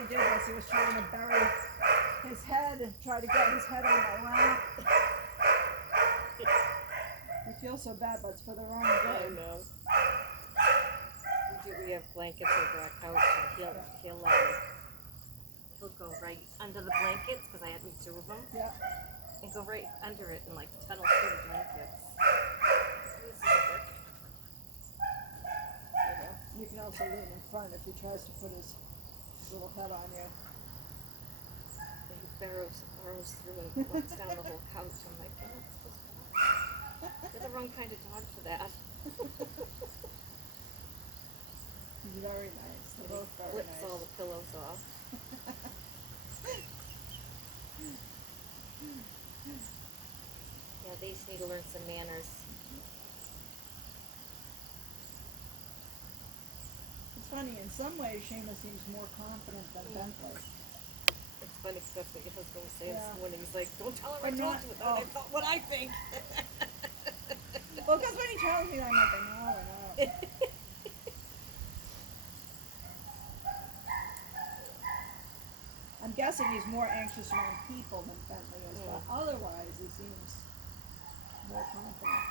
he did was he was trying to bury his head, try to get his head on my lap. I feel so bad, but it's for the wrong I good. know. We have blankets over our couch, and he'll go right under the blankets because I had me 2 of them. Yeah. And go right under it and like tunnel through the blankets. This is good. You can also lean in front if he tries to put his little head on you. And he burrows through and walks down the whole couch. I'm like, you're not supposed to do that. You're the wrong kind of dog for that. He's very nice. They're both very flips nice. all the pillows off. Yeah, they just need to learn some manners. It's funny, in some ways Seamus seems more confident than Bentley. It's funny because that's what your husband was saying Yeah. this morning. He's like, don't tell her I But told not- you that. I thought what I think. Well, because when he tells me that, I'm like, I know. I'm guessing he's more anxious around people than Bentley is, but otherwise he seems more confident.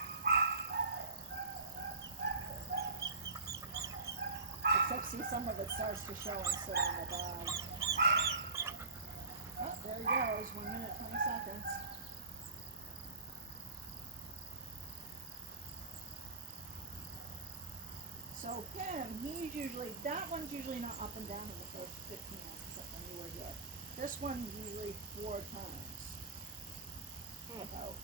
Except see some of it starts to show and sit on the dog. Oh, there he goes, 1 minute, 20 seconds. So Pim, that one's usually not up and down in the first 15 minutes, except when you were here. This one's usually 4 times. About.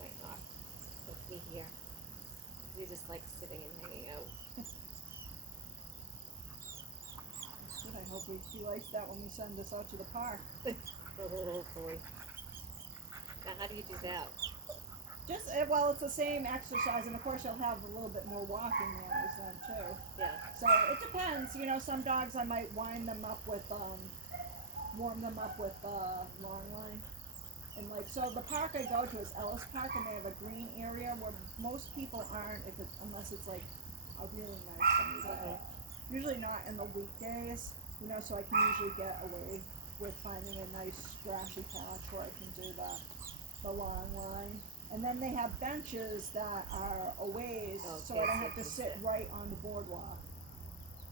Might not with me here. We just like sitting and hanging out. Good, I hope he likes that when we send this out to the park. Oh boy. Now how do you do that? Just, well, it's the same exercise, and of course you'll have a little bit more walking manners then too. Yeah. So it depends, some dogs I might warm them up with long line. And so the park I go to is Ellis Park, and they have a green area where most people aren't, unless it's like a really nice sunny day. Usually not in the weekdays, so I can usually get away with finding a nice grashy patch where I can do the long line. And then they have benches that are a ways, so I don't have to sit right on the boardwalk.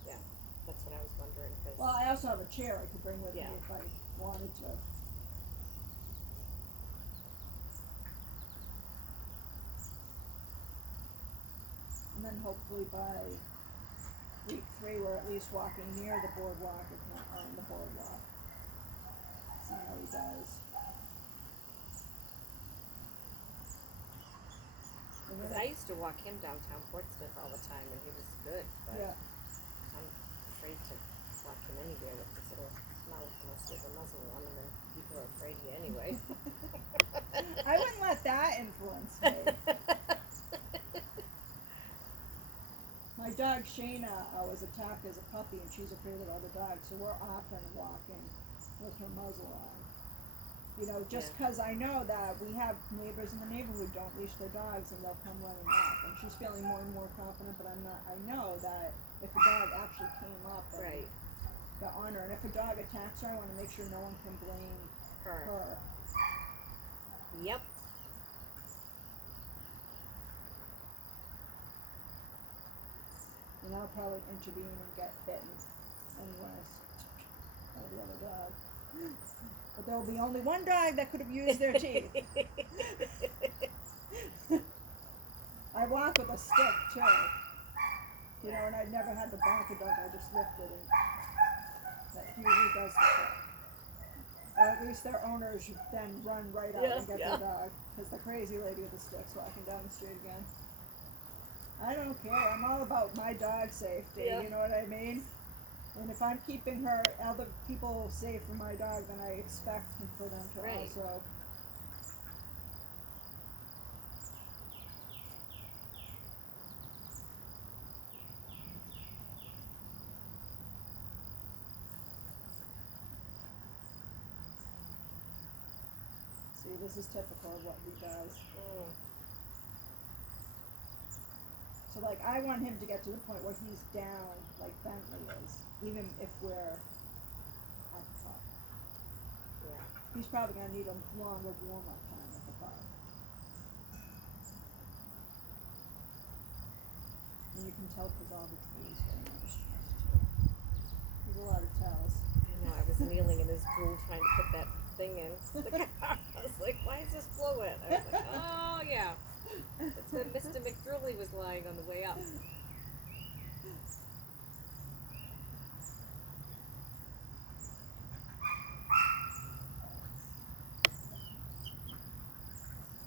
Yeah, that's what I was wondering. Well, I also have a chair I could bring with me if I wanted to. And then hopefully by week 3 we're at least walking near the boardwalk, if not on the boardwalk. See how he does. Because I used to walk him downtown Portsmouth all the time, and he was good. But I'm afraid to walk him anywhere with his little mouth unless there's a muzzle on him, and people are afraid of you anyway. I wouldn't let that influence me. My dog Shayna was attacked as a puppy, and she's afraid of other dogs, so we're often walking with her muzzle on. Just because I know that we have neighbors in the neighborhood who don't leash their dogs, and they'll come running up, and she's feeling more and more confident, but I know that if a dog actually came up and got on her, and if a dog attacks her, I want to make sure no one can blame her. Yep. And I'll probably intervene and get bitten anyways by the other dog. But there will be only one dog that could have used their teeth. I walk with a stick too. And I've never had to bonk a dog, I just lift it, and that usually does the trick. Or at least their owners then run right out and get their dog, because the crazy lady with the stick's walking down the street again. I don't care, I'm all about my dog safety, you know what I mean? And if I'm keeping other people safe from my dog, then I expect for them to also. See, this is typical of what he does. So So like I want him to get to the point where he's down like Bentley is, even if we're at the park. Yeah. He's probably gonna need a longer warm-up time at the park. And you can tell because all the trees are nice too. There's a lot of tells. I know, I was kneeling in his pool trying to put that thing in the car. I was like, why is this flow wet? I was like, oh yeah. That's when Mr. McDurley was lying on the way up.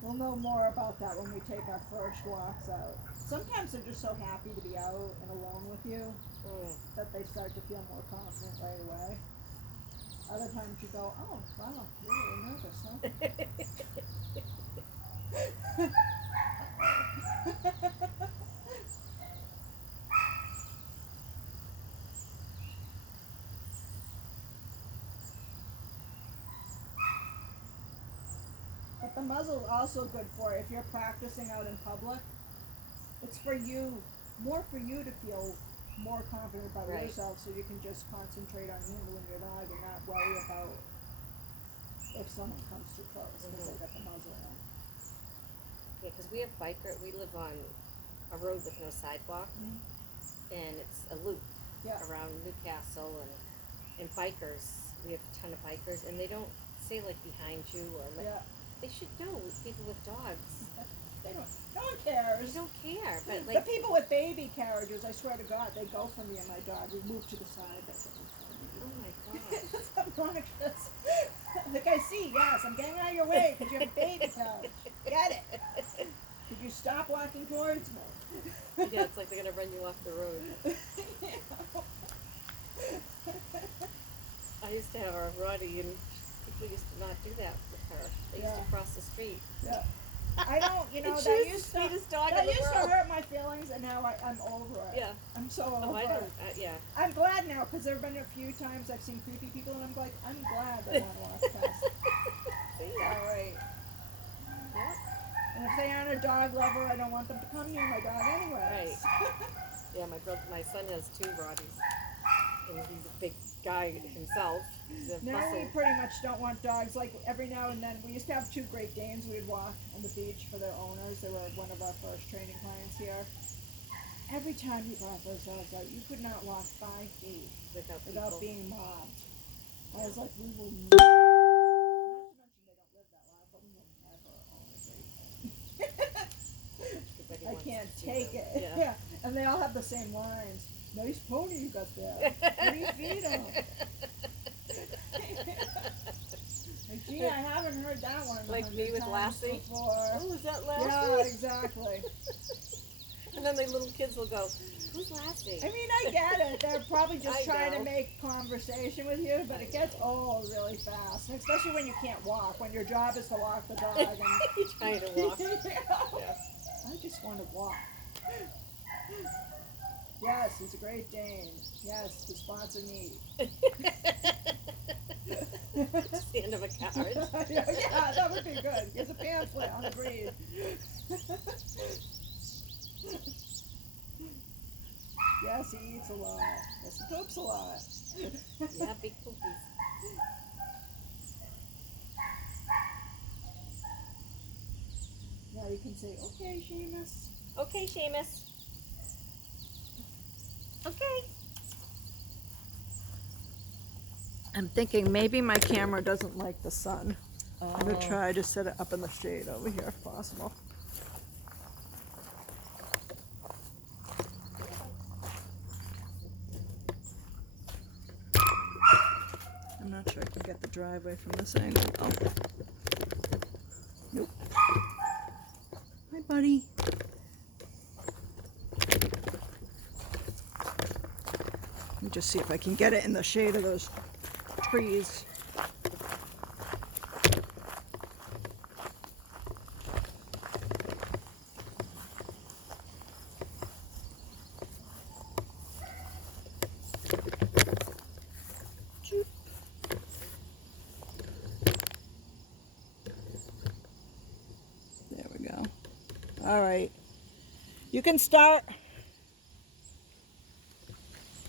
We'll know more about that when we take our first walks out. Sometimes they're just so happy to be out and alone with you that they start to feel more confident right away. Other times you go, oh, wow, you're really nervous, huh? But the muzzle's also good for if you're practicing out in public. It's for you, more for you to feel more confident about Right. yourself so you can just concentrate on handling your dog and not worry about if someone comes too close because they got the muzzle on. Yeah, because we live on a road with no sidewalk, and it's a loop around Newcastle, and bikers, we have a ton of bikers, and they don't say like behind you or like, they should know with people with dogs. They don't, no one cares. They don't care, but like. The people with baby carriages, I swear to God, they go for me and my dog. We move to the side. They go for me. Oh my God. It's obnoxious. Like I see, yes, I'm getting out of your way because you have a baby pouch. Get it. Could you stop walking towards me? Yeah, it's like they're going to run you off the road. I used to have our Roddy, and people used to not do that with her. They used to cross the street. Yeah. I don't, you know, She's that the used to sweetest dog that in the used world. to hurt my feelings, and now I'm over it. Yeah. I'm so over Oh, I it. don't. Yeah. I'm glad now because there have been a few times I've seen creepy people, and I'm like, I'm glad they want to walk past. See? All right. Yep. And if they aren't a dog lover, I don't want them to come near my dog anyway. Right. Yeah, my son has 2 Roddies, and he's a big guy himself. He's a Now muscle. we pretty much don't want dogs. Like every now and then, we used to have 2 Great Danes we'd walk on the beach for their owners. They were one of our first training clients here. Every time you brought those dogs out, you could not walk 5 feet without being mobbed. I was like, we will never. Not to mention they don't live that long, but we will never own a Great Dane. I can't take it. Yeah. And they all have the same lines. Nice pony you got there. What do you feed him? Like, gee, I haven't heard that one. Like me with Lassie. Before. Oh, is that Lassie? Yeah, exactly. And then the little kids will go, who's Lassie? I mean, I get it. They're probably just trying to make conversation with you, but it gets old really fast. And especially when you can't walk, when your job is to walk the dog. And you're trying to walk. You know? Yeah. I just want to walk. Yes, he's a Great Dane. Yes, he sponsor me. Just the end of a carriage. Yeah, that would be good. Here's a pamphlet on the breed. Yes, he eats a lot. Yes, he poops a lot. Yeah, big poopies. Now you can say, okay, Seamus. Okay, Seamus. Okay. I'm thinking maybe my camera doesn't like the sun. I'm going to try to set it up in the shade over here if possible. I'm not sure I can get the driveway from this angle. Oh. Nope. Hi, buddy. Let me just see if I can get it in the shade of those trees. There we go. All right. You can start.